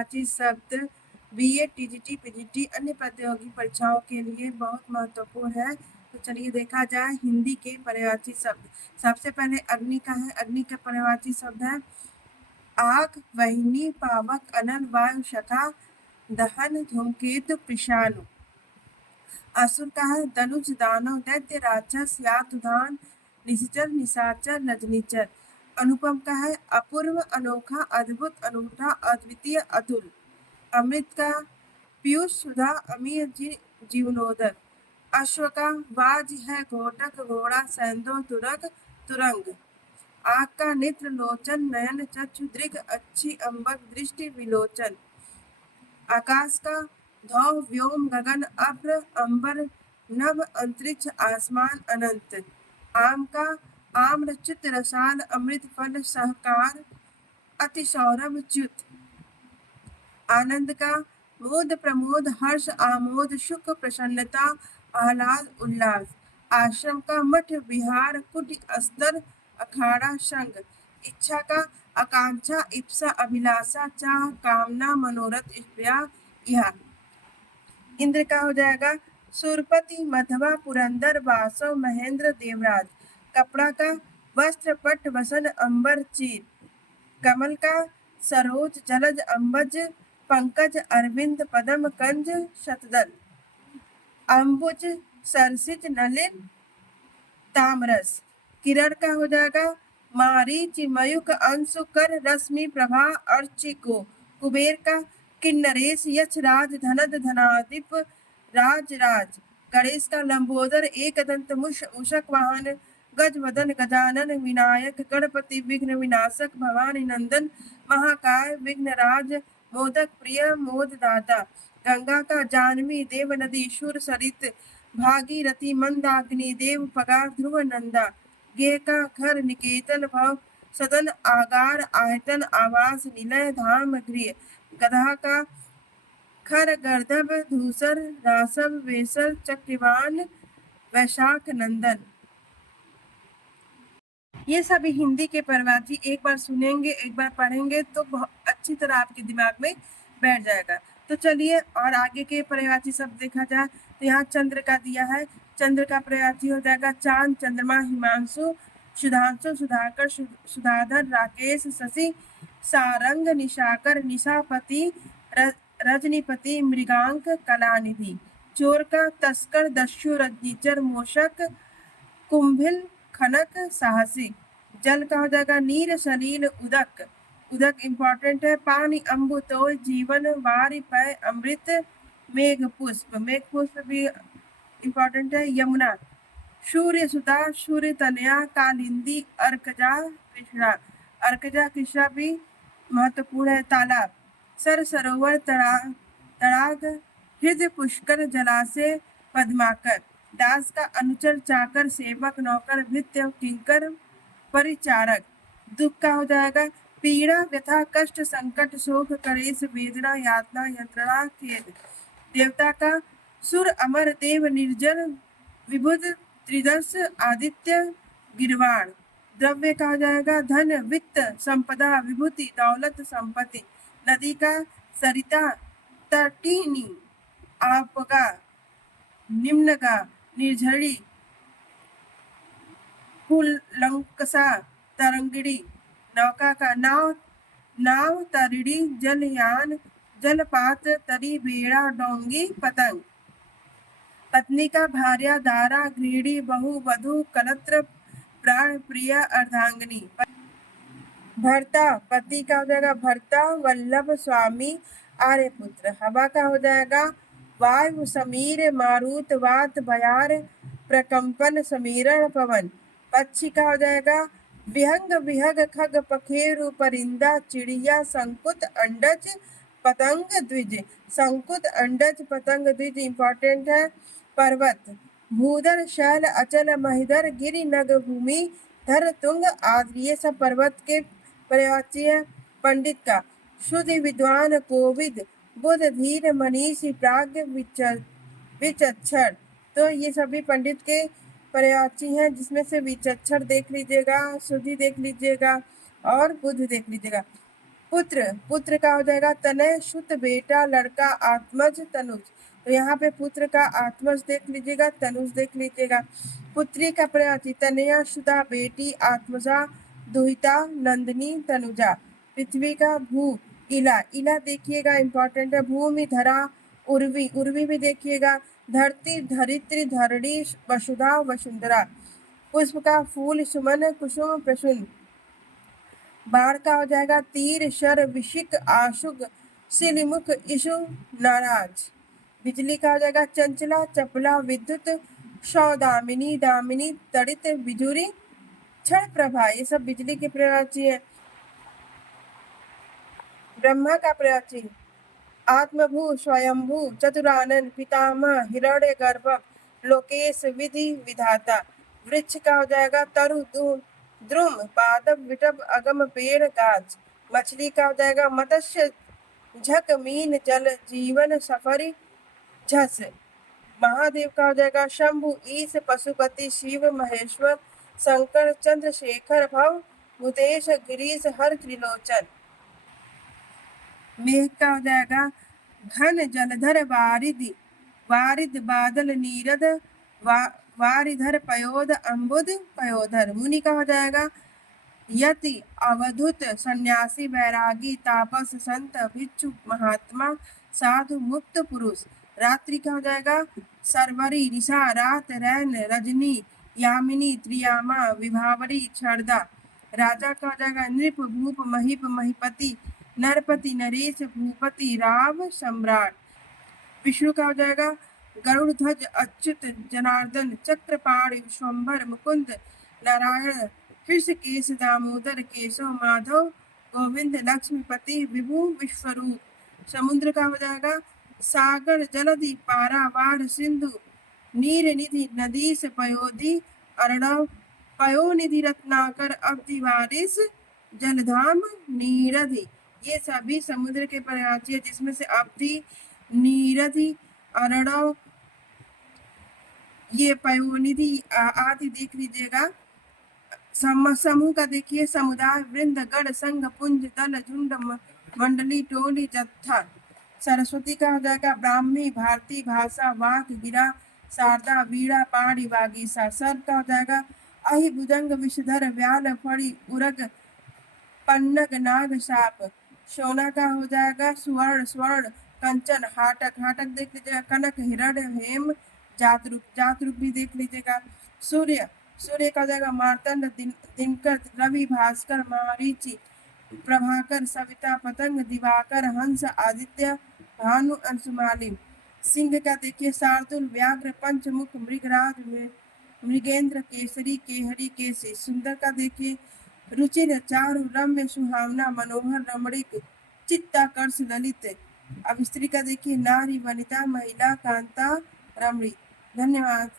पर्यायवाची शब्द BA, TGT, PGT अन्य प्रतियोगी परीक्षाओं के लिए बहुत महत्वपूर्ण है। तो चलिए देखा जाए हिंदी के पर्यायवाची शब्द। सबसे पहले अग्नि का है। अग्नि का पर्यायवाची शब्द है आग, वाहिनी, पावक, अनल, वायु, शाखा, दहन, धूमकेतु, पिशानु। असुर का है धनुष, दानव, दैत्य, राक्षस, यातुधान, निशाचर, निशाचर, रजनीचर। अनुपम का है अपूर्व, अनोखा, अद्भुत, अनूठा, अद्वितीय, अतुल। अमृत का पीयूष, सुधा, अमीय, जीवनोदक। अश्व का वाज है घोटक, घोड़ा, सैंदो, तुरग, तुरंग। आग का नेत्र, लोचन, नयन, चक्षु, दृग, अच्छी, अम्बक, दृष्टि, विलोचन। आकाश का धौ, व्योम, गगन, अभ्र, अंबर, नभ, अंतरिक्ष, आसमान, अनंत। आम का आम्र, चित, रसाल, अमृत फल, सहकार, अति सौरभ, च्युत। आनंद का मोद, प्रमोद, हर्ष, आमोद, सुख, प्रसन्नता, आह्लाद, उल्लास। आश्रम का मठ, विहार, कुटी, अस्तर, अखाड़ा, संग। इच्छा का आकांक्षा, इप्सा, अभिलाषा, चाह, कामना, मनोरथ, स्प्रिया, इहा। इंद्र का हो जाएगा सुरपति, मधवा, पुरंदर, वासव, महेंद्र, देवराज। कपड़ा का वस्त्र, पट, वसन, अंबर, चीर। कमल का सरोज, जलज, अम्बज, पंकज, अरविंद, पदम, कंज, शतदल। अम्बुज, सरसिज, नलिन, तामरस। किरण का हो जाएगा मारीच, मयूख, अंशु, कर, रश्मि, प्रभा, अर्चिको। कुबेर का किन्नरेश, यक्ष, राज, धनद, धनाधिप, राज राज। गणेश का लंबोदर, एकदंत, मूषक वाहन, गजवदन, गजानन, विनायक, गणपति, विघ्न विनाशक, भवानी नंदन, महाकाय, विघ्नराज, मोदक प्रिय, मोददाता। गंगा का जाह्नवी, देव नदी, शूर, सरित, भागीरथी, मंदाकिनी, देव पगा, ध्रुव नंदा। गेह का घर, निकेतन, भव, सदन, आगार, आयतन, आवास, निलय, धाम, गृह। गधा का खर, गर्दभ, धूसर, रासव, वेसर, चक्रवान, वैशाख, नंदन। ये सभी हिंदी के पर्यायवाची एक बार सुनेंगे, एक बार पढ़ेंगे तो बहुत अच्छी तरह आपके दिमाग में बैठ जाएगा। तो चलिए और आगे के पर्यायवाची शब्द देखा जाए तो यहाँ चंद्र का दिया है। चंद्र का पर्यायवाची हो जाएगा चांद, चंद्रमा, हिमांशु, सुधांशु, सुधाकर, सुधाधर, राकेश, शशि, सारंग, निशाकर, निशापति, रजनीपति, मृगांक, कलानिधि। चोर का तस्कर, दस्यु, रजनीचर, मूषक, कुंभिल, खनक, साहसिक। जल का हो जाएगा नीर, सलील, उदक। उदक इंपॉर्टेंट है। पानी, अम्बु, तोय, जीवन, वारि, पय, अमृत, मेघ पुष्प। मेघ पुष्प भी इंपॉर्टेंट है। यमुना, सूर्य सुता, सूर्य तनया, कालिंदी, अर्कजा, कृष्णा। अर्कजा कृष्णा भी महत्वपूर्ण है। तालाब, सर, सरोवर, तड़ाग, हृदय, पुष्कर, जलाशय, पद्माकर। दास का अनुचर, चाकर, सेवक, नौकर, भृत्य, किंकर, परिचारक। दुख का हो जाएगा पीड़ा, व्यथा, कष्ट, संकट, शोक, कलेश, वेदना, यातना, यंत्रणा, खेद। देवता का सुर, अमर, देव, निर्जन, विबुध, त्रिदश, आदित्य, गिरवाण। द्रव्य का हो जाएगा धन, वित्त, संपदा, विभूति, दौलत, संपत्ति। नदी का सरिता, तटिनी, आपगा, निम्नगा, निर्झरी, कुलंकसा, तरंगिणी। नौका का नाव, तरिड़ी, जलयान, जलपात, तरी, बेड़ा, डोंगी, पतंग। पत्नी का भार्या, दारा, गृहिणी, बहु, वधु, कलत्र, प्राण, प्रिय, अर्धांगिनी। भर्ता, पति का हो जाएगा भर्ता, वल्लभ, स्वामी, आर्यपुत्र। हवा का हो जाएगा वायु, समीर, मारुत, वात, बयार, प्रकंपन, समीरण, पवन। पक्षी का हो जाएगा विहंग, विहग, खग, पखेरु, परिंदा, चिड़िया, संकुत, अंडज, पतंग, द्विज। संकुत, अंडज, पतंग, द्विज इंपॉर्टेंट है। पर्वत, भूधर, शैल, अचल, महिधर, गिरि, नग, भूमि, धर, तुंग, आदि। ये सब पर्वत के पर्यायवाची है। पंडित का शुद्ध, विद्वान, कोविद, बुध, धीर, मनीषी, प्राज्ञ, विचक्षण। तो ये सभी पंडित के पर्यायवाची हैं, जिसमें से विचक्षण देख लीजिएगा, शुद्धि देख लीजिएगा और बुध देख लीजिएगा। पुत्र, पुत्र का हो जाएगा तनय, शुत बेटा, लड़का, आत्मज, तनुज। तो यहाँ पे पुत्र का आत्मज देख लीजिएगा, तनुज देख लीजिएगा। पुत्री का प्रयाति तनया, शुदा, बेटी, आत्मजा, दुहिता, नंदिनी, तनुजा। पृथ्वी का भू, इला, इला देखिएगा इंपॉर्टेंट है। भूमि, धरा, उर्वी, उर्वी भी देखिएगा। धरती, धरित्री, धरणी, वसुधा, वसुंधरा। पुष्प का फूल, सुमन, कुसुम, प्रसून। बाढ़ का हो जाएगा तीर, शर, विशिक, आशुक, सिलिमुख, इशु, नाराज। बिजली का हो जाएगा चंचला, चपला, विद्युत, सौदामिनी, दामिनी, तड़ित, बिजुरी, क्षण प्रभा। ये सब बिजली के प्रवाची है। ब्रह्मा का प्रयाची आत्मभू, स्वयंभू, चतुरानन, पितामह, हिरण्य गर्भ, लोकेश, विधि, विधाता। वृक्ष का हो जाएगा तरु, द्रुम, पादप, विटप, अगम, पेड़, गाछ। मछली का हो जाएगा मत्स्य, झक, मीन, जल, जीवन, सफरी, झस। महादेव का हो जाएगा शंभु, ईश, पशुपति, शिव, महेश्वर, शंकर, चंद्रशेखर, भव, भूतेश, गिरीश, हर, त्रिलोचन। मेघ का हो जाएगा घन, जलधर, वारिद, वारिद, बादल, नीरद, वारिधर, पयोध, अम्बुद, पयोधर। मुनि का हो जाएगा यति, अवधूत, सन्यासी, वैरागी, तापस, संत, भिक्षु, महात्मा, साधु, मुक्त पुरुष। रात्रि का हो जाएगा सरवरी, निशा, रात, रैन, रजनी, यामिनी, त्रियामा, विभावरी, क्षरदा। राजा का हो जाएगा नृप, भूप, महीप, महीपति, नरपति, नरेश, भूपति, राव, सम्राट। विष्णु का हो जाएगा गरुड़ ध्वज, अच्युत, जनार्दन, चक्रपाण, विश्वम्भर, मुकुंद, नारायण, हृषिकेश, दामोदर, केशव, माधव, गोविंद, लक्ष्मीपति, विभु, विश्वरूप। समुद्र का हो जाएगा सागर, जलधि, पारावार, सिंधु, नीर निधि, नदीश, पयोधि, अर्णव, पयोनिधि, रत्नाकर, अब्धि, वारिस, जलधाम, नीरधि। ये सभी समुद्र के पर्यायवाची है, जिसमें से अब्धि, नीरधि, अर्णव, ये पयोनिधि आदि देख लीजिएगा। समूह का देखिए समुदाय, वृंद, गण, संघ, पुंज, दल, झुंड, मंडली, टोली, जत्था। सरस्वती का हो जाएगा ब्राह्मी, भारती, भाषा, वाक, गिरा, शारदा, वीणा, पाणी, वागीसा। सर्प का हो जाएगा अहि, भुजंग, विषधर, व्याल, फड़ी, उरग, पन्नग, नाग, साप। सोना का हो जाएगा स्वर्ण, स्वर्ण, कंचन, हाटक, हाटक देख लीजिएगा। कनक, हिरण्य, हेम, जातरुक, जातरुक भी देख लीजिएगा। सूर्य, सूर्य का हो जाएगा मार्तंड, दिनकर, रवि, भास्कर, मारीचि, प्रभाकर, सविता, पतंग, दिवाकर, हंस, आदित्य, भानु, अंशुमाली। सिंह का देखिए शार्दुल, व्याघ्र, पंचमुख, मृगराज, मृगेंद्र, केसरी, केहरी, केसी। सुंदर का देखिए रुचिर, चारु, रम्य, सुहावना, मनोहर, रमणीक, चित्ताकर्ष, ललित। अब स्त्री का देखिए नारी, वनिता, महिला, कांता, रमणी। धन्यवाद।